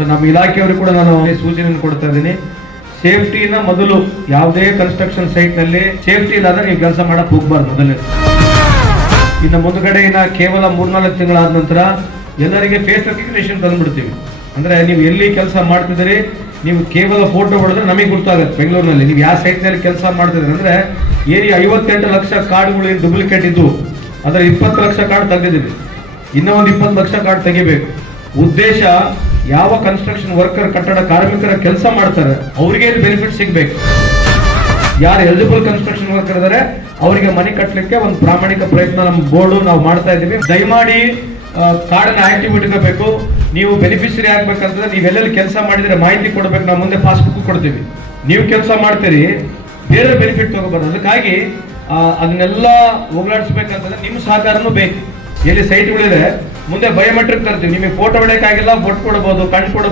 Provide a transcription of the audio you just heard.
ನಮ್ಮ ಇಲಾಖೆಯವರು ಕೂಡ ನಾನು ಸೂಚನೆ ಕೊಡ್ತಾ ಇದ್ದೀನಿ. ಸೇಫ್ಟಿನ ಮೊದಲು ಯಾವುದೇ ಕನ್ಸ್ಟ್ರಕ್ಷನ್ ಸೈಟ್ ನಲ್ಲಿ ಸೇಫ್ಟಿ ಇಲ್ಲದ ನೀವು ಕೆಲಸ ಮಾಡಕ್ ಹೋಗ್ಬಾರ್ದು. ಮೊದಲನೇ ಇನ್ನು ಮುಂದ್ಗಡೆ ಕೇವಲ 3-4 ತಿಂಗಳಾದ ನಂತರ ಎಲ್ಲರಿಗೆ ಫೇಸ್ ರೆಕಗ್ನಿಷನ್ ತಂದ್ಬಿಡ್ತೀವಿ. ಅಂದ್ರೆ ನೀವು ಎಲ್ಲಿ ಕೆಲಸ ಮಾಡ್ತಿದ್ದೀರಿ, ನೀವು ಕೇವಲ ಫೋಟೋ ಹೊಡೆದ್ರೆ ನಮಗೆ ಗೊತ್ತಾಗುತ್ತೆ. ಬೆಂಗಳೂರಿನಲ್ಲಿ ನೀವು ಯಾವ ಸೈಟ್ ನಲ್ಲಿ ಕೆಲಸ ಮಾಡ್ತಿದ್ರಿ ಅಂದ್ರೆ ಏರಿ 58 ಲಕ್ಷ ಕಾರ್ಡ್ಗಳು ಏನು ಡೂಪ್ಲಿಕೇಟ್ ಇದ್ದು ಅದರ 20 ಲಕ್ಷ ಕಾರ್ಡ್ ತೆಗೆದಿದ್ದೀವಿ. ಇನ್ನೂ ಒಂದು 20 ಲಕ್ಷ ಕಾರ್ಡ್ ತೆಗಿಬೇಕು. ಉದ್ದೇಶ ಯಾವ ಕನ್ಸ್ಟ್ರಕ್ಷನ್ ವರ್ಕರ್ ಕಟ್ಟಡ ಕಾರ್ಮಿಕರ ಕೆಲಸ ಮಾಡ್ತಾರೆ ಅವರಿಗೆ ಬೆನಿಫಿಟ್ ಸಿಗ್ಬೇಕು. ಯಾರು ಎಲಿಜಿಬಲ್ ಕನ್ಸ್ಟ್ರಕ್ಷನ್ ವರ್ಕರ್ ಇದಾರೆ ಅವರಿಗೆ ಮನೆ ಕಟ್ಟಲಿಕ್ಕೆ ಒಂದು ಪ್ರಾಮಾಣಿಕ ಪ್ರಯತ್ನ ನಮ್ಮ ಬೋರ್ಡು ನಾವು ಮಾಡ್ತಾ ಇದ್ದೀವಿ. ದಯಮಾಡಿ ಕಾರ್ಡ್ ಆಕ್ಟಿವ್ ಇಟ್ಕೋಬೇಕು. ನೀವು ಬೆನಿಫಿಷರಿ ಆಗ್ಬೇಕಂತಂದ್ರೆ ನೀವೆಲ್ಲೆಲ್ಲಿ ಕೆಲಸ ಮಾಡಿದ್ರೆ ಮಾಹಿತಿ ಕೊಡ್ಬೇಕು. ನಾವು ಮುಂದೆ ಪಾಸ್ಬುಕ್ ಕೊಡ್ತೀವಿ. ನೀವು ಕೆಲಸ ಮಾಡ್ತೀರಿ, ಬೇರೆ ಬೆನಿಫಿಟ್ ತಗೋಬಾರ್ದು. ಅದಕ್ಕಾಗಿ ಅದನ್ನೆಲ್ಲ ಹೋಗ್ಲಾಡಿಸ್ಬೇಕಂತಂದ್ರೆ ನಿಮ್ಮ ಸಹಕಾರನೂ ಬೇಕು. ಎಲ್ಲಿ ಸೈಟ್ಗಳಿದೆ ಮುಂದೆ ಬಯೋಮೆಟ್ರಿಕ್ ತರ್ತೀವಿ. ನಿಮಗೆ ಫೋಟೋ ಹೊಡೆಯಕ್ಕಾಗಿಲ್ಲ, ಬೊಟ್ಟು ಕೊಡಬಹುದು, ಕಣ್ಣು ಕೊಡಬಹುದು.